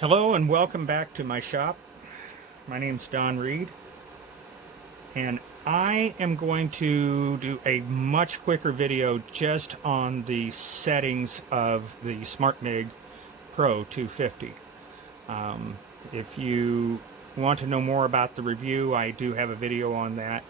Hello and welcome back to my shop. My name's Don Riead, and I am going to do a much quicker video just on the settings of the Smart MIG Pro 250. If you want to know more about the review, I do have a video on that,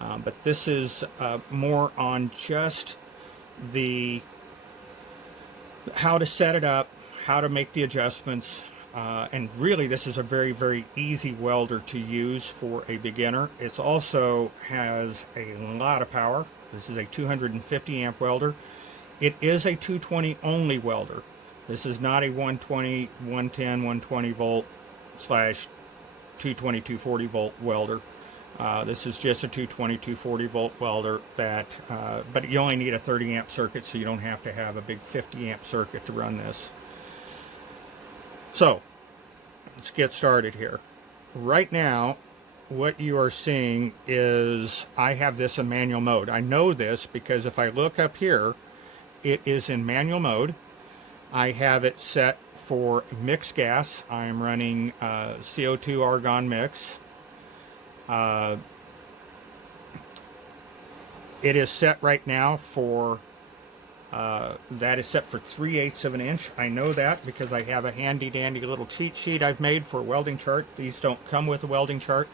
but this is more on just the how to set it up, how to make the adjustments. And really, this is a very easy welder to use for a beginner. It also has a lot of power. This is a 250 amp welder. It is a 220 only welder. This is not a 120, 110, 120 volt slash 220, 240 volt welder. This is just a 220, 240 volt welder that, but you only need a 30 amp circuit, so you don't have to have a big 50 amp circuit to run this. So, let's get started here. Right now, what you are seeing is I have this in manual mode. I know this because if I look up here, it is in manual mode. I have it set for mixed gas. I am running CO2 argon mix. It is set right now for that is set for 3/8 of an inch. I know that because I have a handy dandy little cheat sheet I've made for a welding chart. These don't come with a welding chart.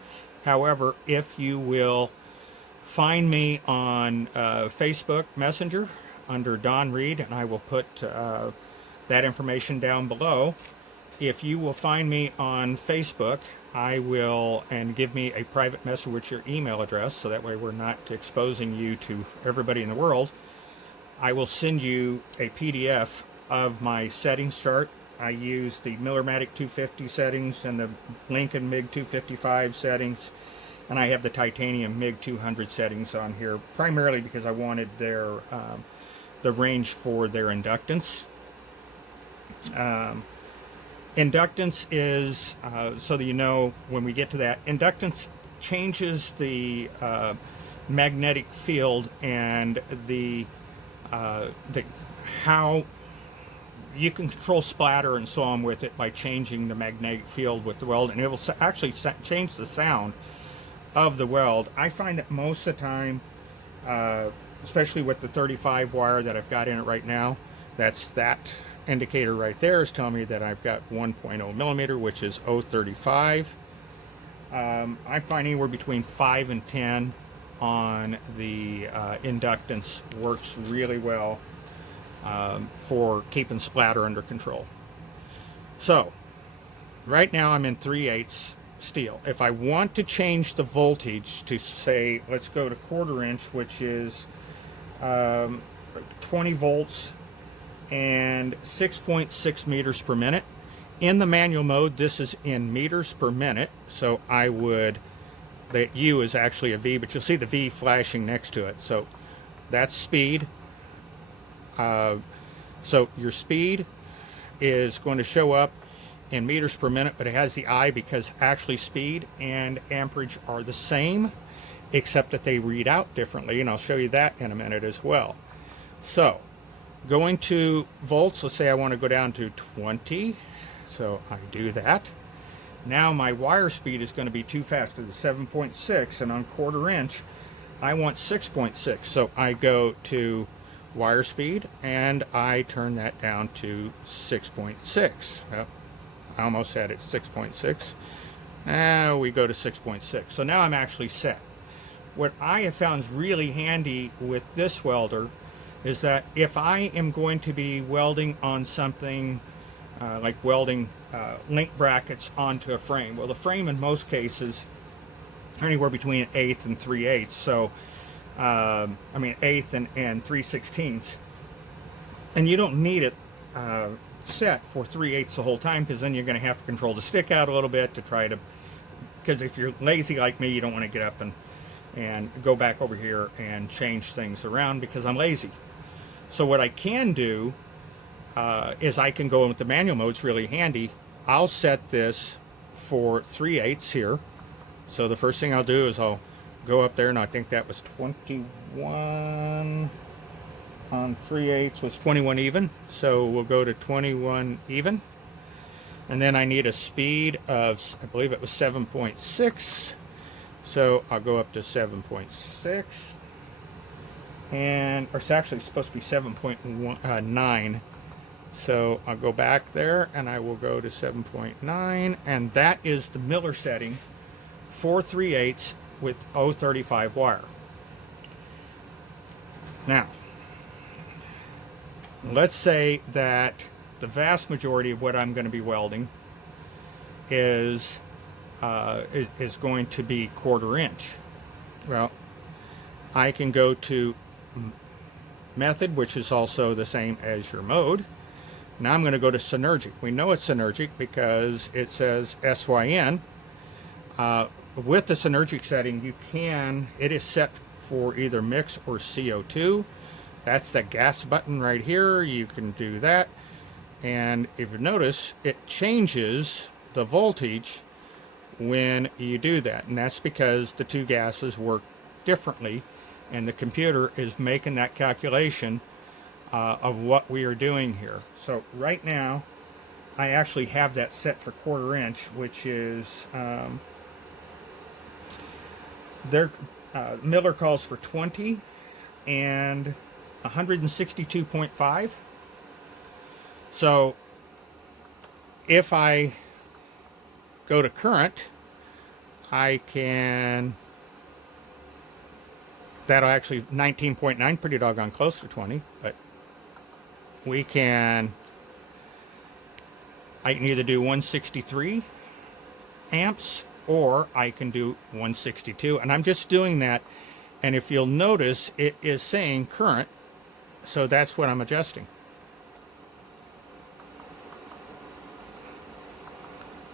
However, if you will find me on Facebook Messenger under Don Riead, and I will put that information down below. If you will find me on Facebook, I will, and give me a private message with your email address, so that way we're not exposing you to everybody in the world. I will send you a PDF of my settings chart. I use the Millermatic 250 settings and the Lincoln MIG 255 settings, and I have the titanium MIG 200 settings on here, primarily because I wanted their the range for their inductance. Inductance is, so that you know when we get to that, inductance changes the magnetic field and how you can control splatter and so on with it by changing the magnetic field with the weld, and it will actually change the sound of the weld. I find that most of the time, especially with the 35 wire that I've got in it right now, that indicator right there is telling me that I've got 1.0 millimeter, which is 035. I find anywhere between 5 and 10 on the inductance works really well for keeping splatter under control. So right now I'm in 3/8 steel. If I want to change the voltage to, say, let's go to 1/4 inch, which is 20 volts and 6.6 meters per minute. In the manual mode, this is in meters per minute, so I would, that U is actually a V, but you'll see the V flashing next to it. So that's speed. So your speed is going to show up in meters per minute, but it has the I because actually speed and amperage are the same, except that they read out differently, and I'll show you that in a minute as well. So going to volts, let's say I want to go down to 20, so I do that. Now my wire speed is going to be too fast to the 7.6, and on 1/4 inch I want 6.6, so I go to wire speed and I turn that down to 6.6. Well, I almost had it 6.6. Now we go to 6.6. So now I'm actually set. What I have found is really handy with this welder is that if I am going to be welding on something like welding link brackets onto a frame, well, the frame in most cases are anywhere between 1/8 and 3/8, so I mean 1/8 and 3/16, and you don't need it set for 3/8 the whole time, because then you're going to have to control the stick out a little bit to try to, because if you're lazy like me, you don't want to get up and go back over here and change things around, because I'm lazy. So what I can do is I can go in with the manual mode. It's really handy. I'll set this for 3/8 here. So the first thing I'll do is I'll go up there, and I think that was 21 on 3/8 was 21 even. So we'll go to 21 even. And then I need a speed of, I believe it was 7.6. So I'll go up to 7.6. And or it's actually supposed to be 7.9. So I'll go back there and I will go to 7.9, and that is the Miller setting for 3/8 with 035 wire. Now, let's say that the vast majority of what I'm going to be welding is going to be 1/4 inch. Well, I can go to method, which is also the same as your mode. Now I'm going to go to synergic. We know it's synergic because it says SYN. With the synergic setting, it is set for either mix or CO2. That's the gas button right here. You can do that. And if you notice, it changes the voltage when you do that. And that's because the two gases work differently, and the computer is making that calculation of what we are doing here. So right now, I actually have that set for 1/4 inch, which is Miller calls for 20 and 162.5. So if I go to current, that'll actually 19.9, pretty doggone close to 20, but I can either do 163 amps or I can do 162, and I'm just doing that. And if you'll notice, it is saying current, so that's what I'm adjusting.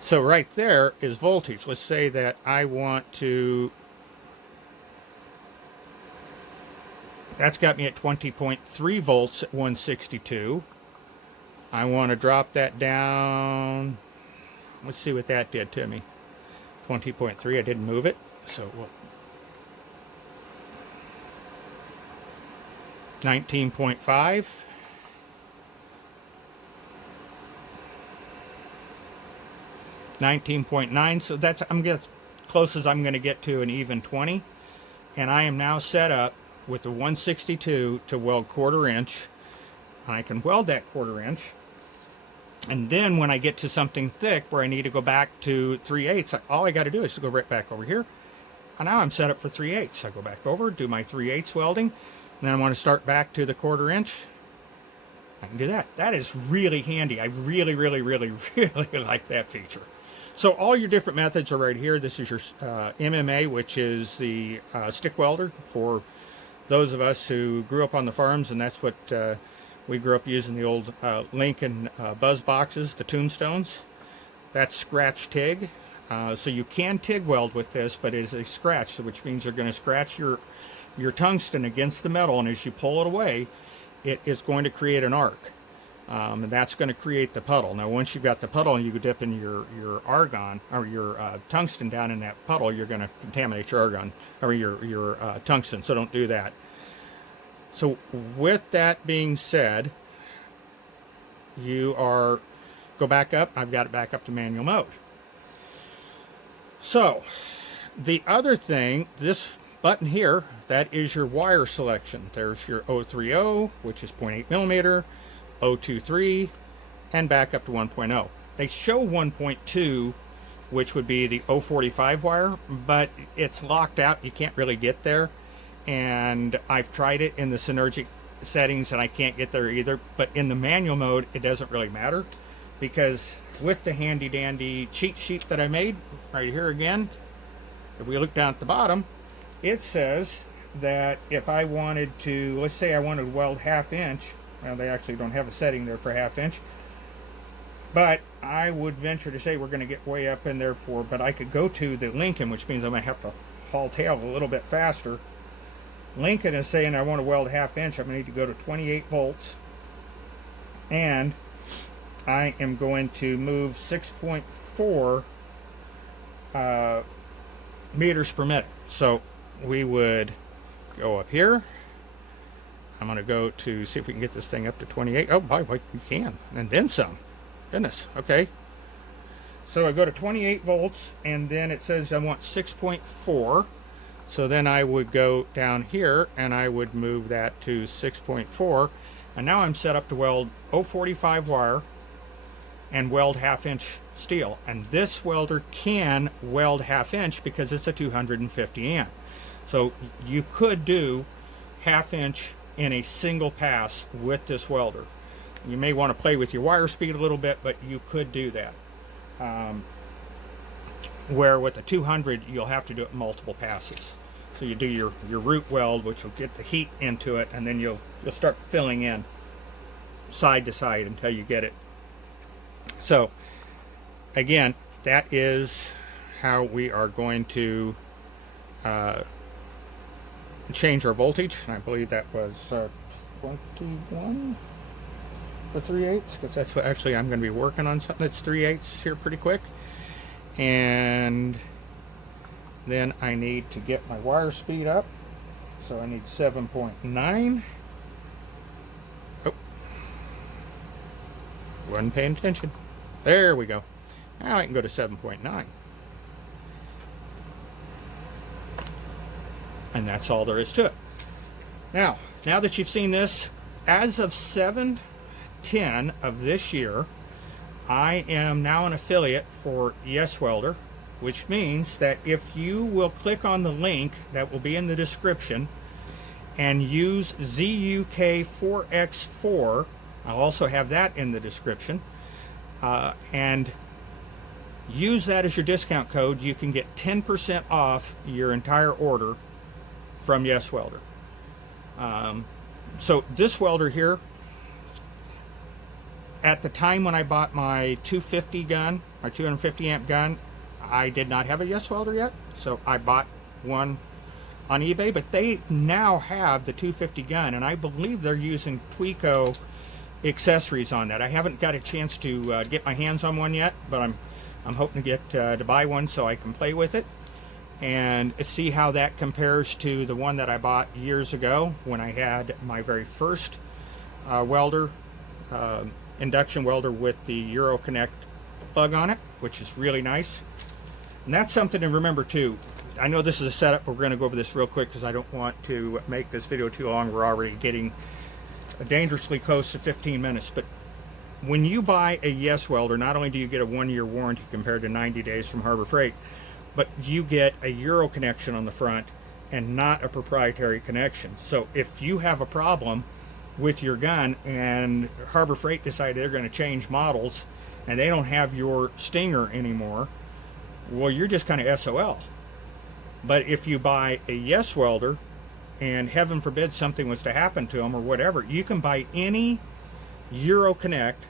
So right there is voltage. Let's say that I want to, that's got me at 20.3 volts at 162. I want to drop that down. Let's see what that did to me. 20.3, I didn't move it. So we'll 19.5. 19.9, so that's, I'm as close as I'm going to get to an even 20. And I am now set up with the 162 to weld 1/4 inch. I can weld that 1/4 inch. And then when I get to something thick where I need to go back to 3/8, all I got to do is to go right back over here. And now I'm set up for 3/8. I go back over, do my 3/8 welding, and then I want to start back to the 1/4 inch. I can do that. That is really handy. I really, really, really, really like that feature. So all your different methods are right here. This is your MMA, which is the stick welder for those of us who grew up on the farms, and that's what we grew up using, the old Lincoln buzz boxes, the tombstones. That's scratch TIG. So you can TIG weld with this, but it is a scratch, which means you're going to scratch your tungsten against the metal, and as you pull it away, it is going to create an arc. And that's going to create the puddle. Now, once you've got the puddle and you dip in your argon or your tungsten down in that puddle, you're going to contaminate your argon or your tungsten. So don't do that. So with that being said, go back up. I've got it back up to manual mode. So the other thing, this button here, that is your wire selection. There's your 030, which is 0.8 millimeter. 023, and back up to 1.0. They show 1.2, which would be the 045 wire, but it's locked out. You can't really get there, and I've tried it in the synergic settings and I can't get there either. But in the manual mode, it doesn't really matter, because with the handy dandy cheat sheet that I made right here again, if we look down at the bottom, it says that if I wanted to, let's say I wanted to weld 1/2 inch. Well, they actually don't have a setting there for 1/2 inch, but I would venture to say we're going to get way up in there but I could go to the Lincoln, which means I might have to haul tail a little bit faster. Lincoln is saying I want to weld 1/2 inch. I'm going to need to go to 28 volts, and I am going to move 6.4 meters per minute. So we would go up here. I'm going to go to see if we can get this thing up to 28. Oh, boy, you can. And then some. Goodness. Okay. So I go to 28 volts, and then it says I want 6.4. So then I would go down here and I would move that to 6.4. And now I'm set up to weld 045 wire and weld 1/2 inch steel. And this welder can weld 1/2 inch because it's a 250 amp. So you could do 1/2 inch in a single pass with this welder. You may want to play with your wire speed a little bit, but you could do that. Where with the 200 you'll have to do it multiple passes. So you do your root weld, which will get the heat into it, and then you'll start filling in side to side until you get it. So again, that is how we are going to change our voltage. And I believe that was 21 for 3/8, because that's what actually I'm going to be working on, something that's 3/8 here pretty quick. And then I need to get my wire speed up, so I need 7.9. Oh, wasn't paying attention. There we go. Now I can go to 7.9. And that's all there is to it. Now that you've seen this, as of 7/10 of this year, I am now an affiliate for Yeswelder, which means that if you will click on the link that will be in the description and use ZUK4X4, I'll also have that in the description, and use that as your discount code, you can get 10% off your entire order from Yeswelder. So this welder here, at the time when I bought my 250 gun, my 250 amp gun, I did not have a Yeswelder yet, so I bought one on eBay, but they now have the 250 gun, and I believe they're using Tweco accessories on that. I haven't got a chance to get my hands on one yet, but I'm hoping to get to buy one so I can play with it and see how that compares to the one that I bought years ago when I had my very first welder, induction welder with the Euro Connect plug on it, which is really nice. And that's something to remember too. I know this is a setup, but we're going to go over this real quick because I don't want to make this video too long. We're already getting dangerously close to 15 minutes. But when you buy a Yeswelder, not only do you get a 1-year warranty compared to 90 days from Harbor Freight, but you get a Euro connection on the front and not a proprietary connection. So if you have a problem with your gun and Harbor Freight decided they're going to change models and they don't have your Stinger anymore, well, you're just kind of SOL. But if you buy a Yeswelder and heaven forbid something was to happen to them or whatever, you can buy any Euro Connect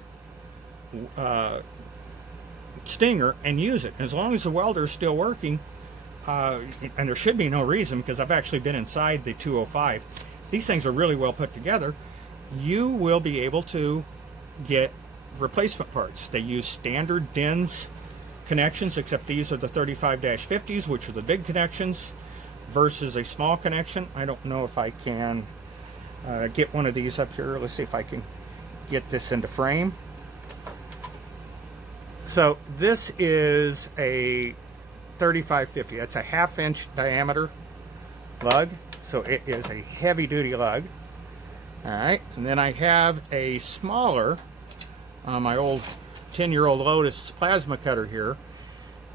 Stinger and use it. As long as the welder is still working, and there should be no reason, because I've actually been inside the 205. These things are really well put together. You will be able to get replacement parts. They use standard DINS connections, except these are the 35-50s, which are the big connections, versus a small connection. I don't know if I can get one of these up here. Let's see if I can get this into frame. So this is a 35-50. That's a 1/2 inch diameter lug, so it is a heavy duty lug. All right, and then I have a smaller, my old 10-year-old Lotus plasma cutter here.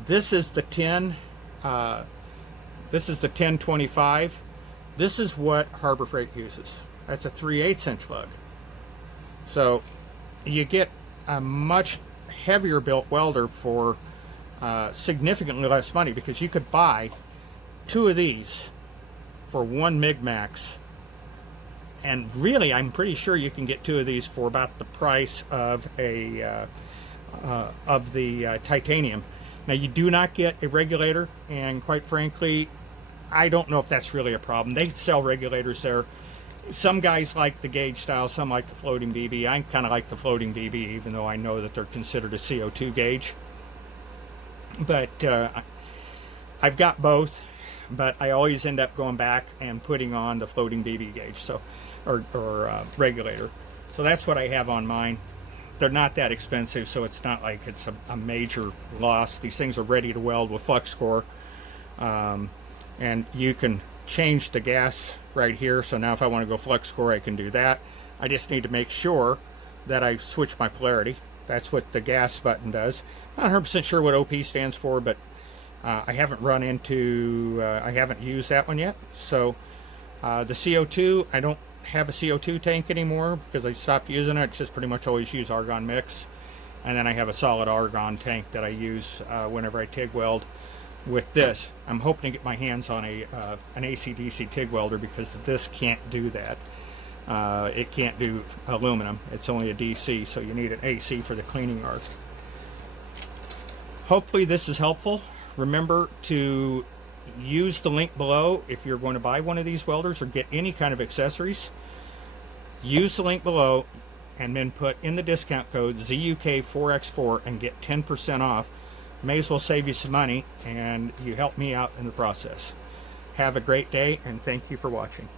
This is the 1025. This is what Harbor Freight uses. That's a 3/8 inch lug. So you get a much heavier built welder for significantly less money, because you could buy 2 of these for 1 MIG Max, and really I'm pretty sure you can get 2 of these for about the price of a the titanium. Now you do not get a regulator, and quite frankly I don't know if that's really a problem. They sell regulators there. Some guys like the gauge style, some like the floating BB. I kind of like the floating BB, even though I know that they're considered a CO2 gauge. But I've got both, but I always end up going back and putting on the floating BB gauge, so or regulator. So that's what I have on mine. they're not that expensive, so it's not like it's a major loss. These things are ready to weld with flux core, and you can change the gas right here. So now if I want to go flux core, I can do that. I just need to make sure that I switch my polarity. That's what the gas button does. Not 100% sure what OP stands for, but I haven't run into, I haven't used that one yet. So the CO2, I don't have a CO2 tank anymore because I stopped using it. It's just pretty much always use argon mix. And then I have a solid argon tank that I use whenever I TIG weld with this. I'm hoping to get my hands on an AC/DC TIG welder because this can't do that. It can't do aluminum. It's only a DC, so you need an AC for the cleaning arc. Hopefully this is helpful. Remember to use the link below if you're going to buy one of these welders or get any kind of accessories. Use the link below and then put in the discount code ZUK4X4 and get 10% off. May as well save you some money, and you help me out in the process. Have a great day, and thank you for watching.